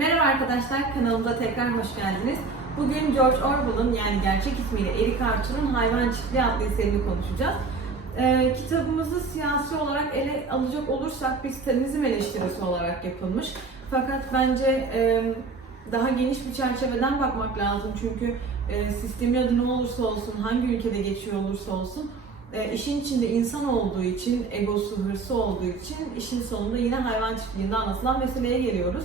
Merhaba arkadaşlar, kanalımıza tekrar hoş geldiniz. Bugün George Orwell'ın yani gerçek ismiyle Eric Arthur'un Hayvan Çiftliği adlı eserini konuşacağız. Ee, kitabımızı siyasi olarak ele alacak olursak bir Stalinizm eleştirisi olarak yapılmış. Fakat bence e, daha geniş bir çerçeveden bakmak lazım. Çünkü e, sistemin adı ne olursa olsun, hangi ülkede geçiyor olursa olsun e, işin içinde insan olduğu için, egosu, hırsı olduğu için işin sonunda yine hayvan çiftliğinde anlatılan meseleye geliyoruz.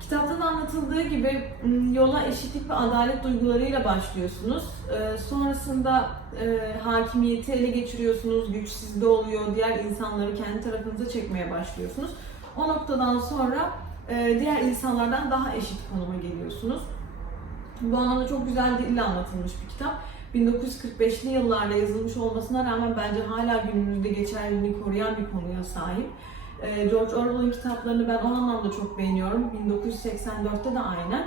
Kitapta da anlatıldığı gibi yola eşitlik ve adalet duygularıyla başlıyorsunuz. Ee, sonrasında e, hakimiyeti ele geçiriyorsunuz, güç oluyor, diğer insanları kendi tarafınıza çekmeye başlıyorsunuz. O noktadan sonra e, diğer insanlardan daha eşit konuma geliyorsunuz. Bu anlamda çok güzel dille anlatılmış bir kitap. 1945'li yıllarda yazılmış olmasına rağmen bence hala günümüzde geçerliliğini koruyan bir konuya sahip. Ee, George Orwell'ın kitaplarını ben o anlamda çok beğeniyorum. 1984'te de aynen.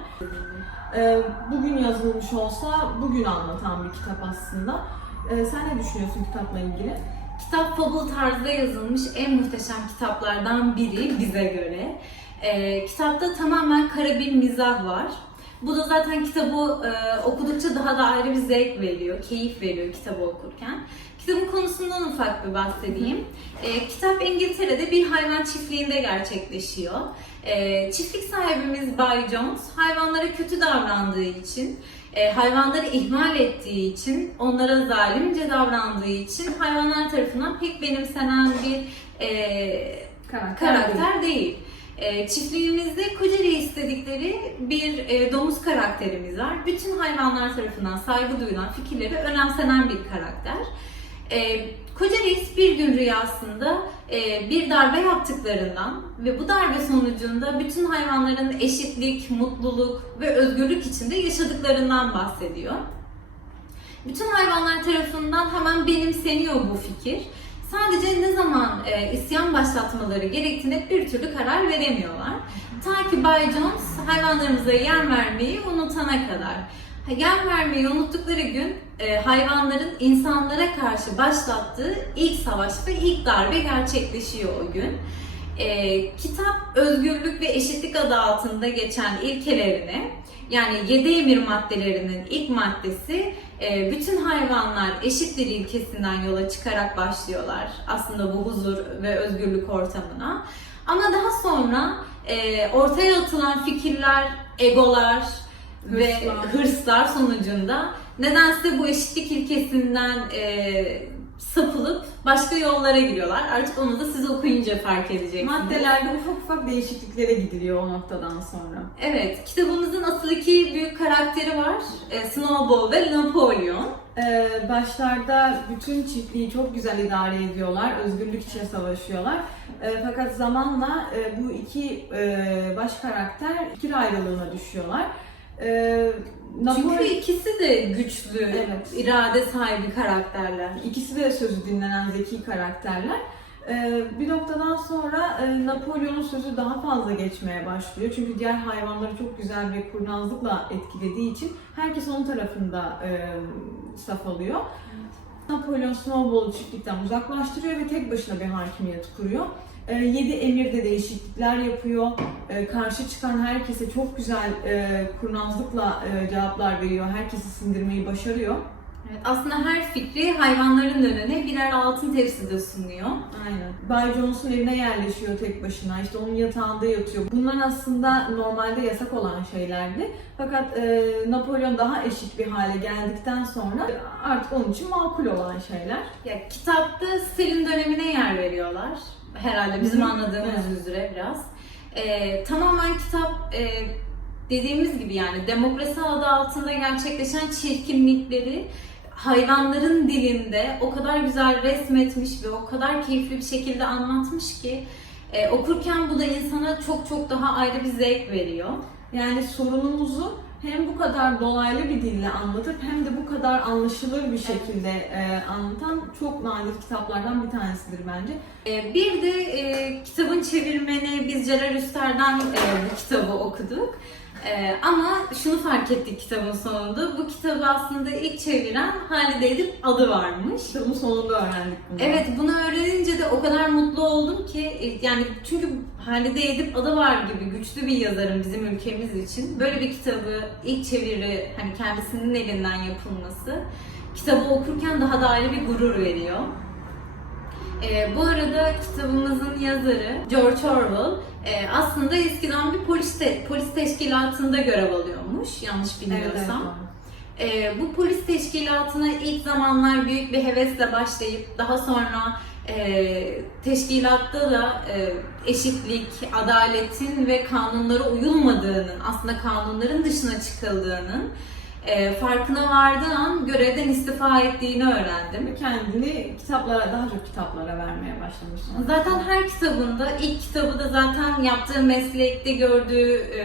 Ee, Bugün yazılmış olsa bugün anlatan bir kitap aslında. Ee, Sen ne düşünüyorsun kitapla ilgili? Kitap fable tarzda yazılmış en muhteşem kitaplardan biri bize göre. Kitapta tamamen kara bir mizah var. Bu da zaten kitabı e, okudukça daha da ayrı bir zevk veriyor, keyif veriyor kitabı okurken. Kitabın konusundan ufak bir bahsedeyim. Ee, kitap İngiltere'de bir hayvan çiftliğinde gerçekleşiyor. Ee, çiftlik sahibimiz Bay Jones hayvanlara kötü davrandığı için e, hayvanları ihmal ettiği için, onlara zalimce davrandığı için hayvanlar tarafından pek benimsenen bir e, karakter değil. E, çiftliğimizde Kocaeli istedikleri bir e, domuz karakterimiz var. Bütün hayvanlar tarafından saygı duyulan, fikirleri önemsenen bir karakter. E, Koca Reis bir gün rüyasında e, bir darbe yaptıklarından ve bu darbe sonucunda bütün hayvanların eşitlik, mutluluk ve özgürlük içinde yaşadıklarından bahsediyor. Bütün hayvanlar tarafından hemen benimseniyor bu fikir. Sadece ne zaman e, isyan başlatmaları gerektiğine bir türlü karar veremiyorlar. Ta ki Bay Jones hayvanlarımıza yem vermeyi unutana kadar. Yem vermeyi unuttukları gün e, hayvanların insanlara karşı başlattığı ilk savaş ve ilk darbe gerçekleşiyor o gün. E, kitap özgürlük ve eşitlik adı altında geçen ilkelerini yani yedi emir maddelerinin ilk maddesi e, bütün hayvanlar eşittir ilkesinden yola çıkarak başlıyorlar aslında bu huzur ve özgürlük ortamına. Ama daha sonra e, ortaya atılan fikirler, egolar ve Hırslar. hırslar sonucunda nedense bu eşitlik ilkesinden e, sapılıp başka yollara giriyorlar. Artık onu da siz okuyunca fark edeceksiniz. Maddelerde ufak ufak değişikliklere gidiliyor o noktadan sonra. Evet, kitabımızın asıl iki büyük karakteri var. E, Snowball ve Napolyon. Ee, başlarda bütün çiftliği çok güzel idare ediyorlar, özgürlük için savaşıyorlar. Ee, fakat zamanla e, bu iki e, baş karakter fikir ayrılığına düşüyorlar. Ee, Çünkü ikisi de güçlü, Evet. irade sahibi karakterler. ikisi de sözü dinlenen zeki karakterler. Ee, bir noktadan sonra e, Napolyon'un sözü daha fazla geçmeye başlıyor. Çünkü diğer hayvanları çok güzel ve kurnazlıkla etkilediği için herkes onun tarafında e, saf alıyor. Napolyon Snowball'u çiftlikten uzaklaştırıyor ve tek başına bir hakimiyet kuruyor. E, yedi emirde değişiklikler yapıyor. E, karşı çıkan herkese çok güzel e, kurnazlıkla e, cevaplar veriyor. Herkesi sindirmeyi başarıyor. Evet, aslında her fikri hayvanların önüne birer altın tepside sunuyor. Aynen. Bay Jones'un evine yerleşiyor tek başına. İşte onun yatağında yatıyor. Bunlar aslında normalde yasak olan şeylerdi. Fakat e, Napolyon daha eşit bir hale geldikten sonra artık onun için makul olan şeyler. Ya, kitapta Stalin dönemine yer veriyorlar. Herhalde bizim anladığımız üzere biraz. E, tamamen kitap e, dediğimiz gibi yani demokrasi adı altında gerçekleşen çirkinlikleri hayvanların dilinde o kadar güzel resmetmiş ve o kadar keyifli bir şekilde anlatmış ki e, okurken bu da insana çok çok daha ayrı bir zevk veriyor. Yani sorunumuzu hem bu kadar dolaylı bir dille anlatıp hem de bu kadar anlaşılır bir şekilde e, anlatan çok nadir kitaplardan bir tanesidir bence. E, bir de e, kitabın çevirmeni biz Celal Üster'den e, bu kitabı okuduk. E, ama şunu fark ettik kitabın sonunda. Bu kitabı aslında ilk çeviren Halide Edip adı varmış. Kitabın sonunda öğrendik bunu. Evet bunu öğrenince de o kadar mutlu oldum ki e, yani çünkü Halide Edip Adıvar gibi güçlü bir yazarın bizim ülkemiz için böyle bir kitabı ilk çeviri hani kendisinin elinden yapılması kitabı okurken daha da ayrı bir gurur veriyor. Ee, bu arada kitabımızın yazarı George Orwell e, aslında eskiden bir polis, te- polis teşkilatında görev alıyormuş yanlış bilmiyorsam. Ee, bu polis teşkilatına ilk zamanlar büyük bir hevesle başlayıp daha sonra e, teşkilatta da e, eşitlik, adaletin ve kanunlara uyulmadığının, aslında kanunların dışına çıkıldığının e, farkına vardığı an görevden istifa ettiğini öğrendim. Kendini kitaplara, daha çok kitaplara vermeye başlamış. Zaten her kitabında, ilk kitabı da zaten yaptığı meslekte gördüğü e,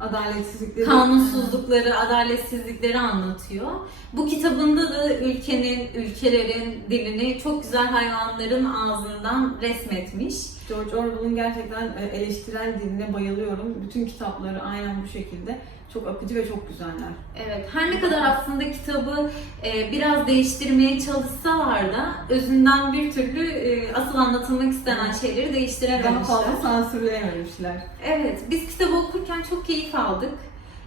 adaletsizlikleri kanunsuzlukları, adaletsizlikleri anlatıyor. Bu kitabında da ülkenin, ülkelerin dilini çok güzel hayvanların ağzından resmetmiş. George Orwell'ın gerçekten e, eleştirel diline bayılıyorum. Bütün kitapları aynen bu şekilde. Çok akıcı ve çok güzeller. Evet, her ne kadar aslında kitabı e, biraz değiştirmeye çalışsalar da özünden bir türlü e, asıl anlatılmak istenen şeyleri Daha değiştirememişler. fazla sansürleyememişler. Evet, biz kitabı okurken çok keyif aldık.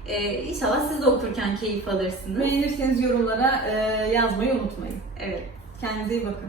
E, inşallah siz de okurken keyif alırsınız. Beğenirseniz yorumlara e, yazmayı unutmayın. Evet. Kendinize iyi bakın.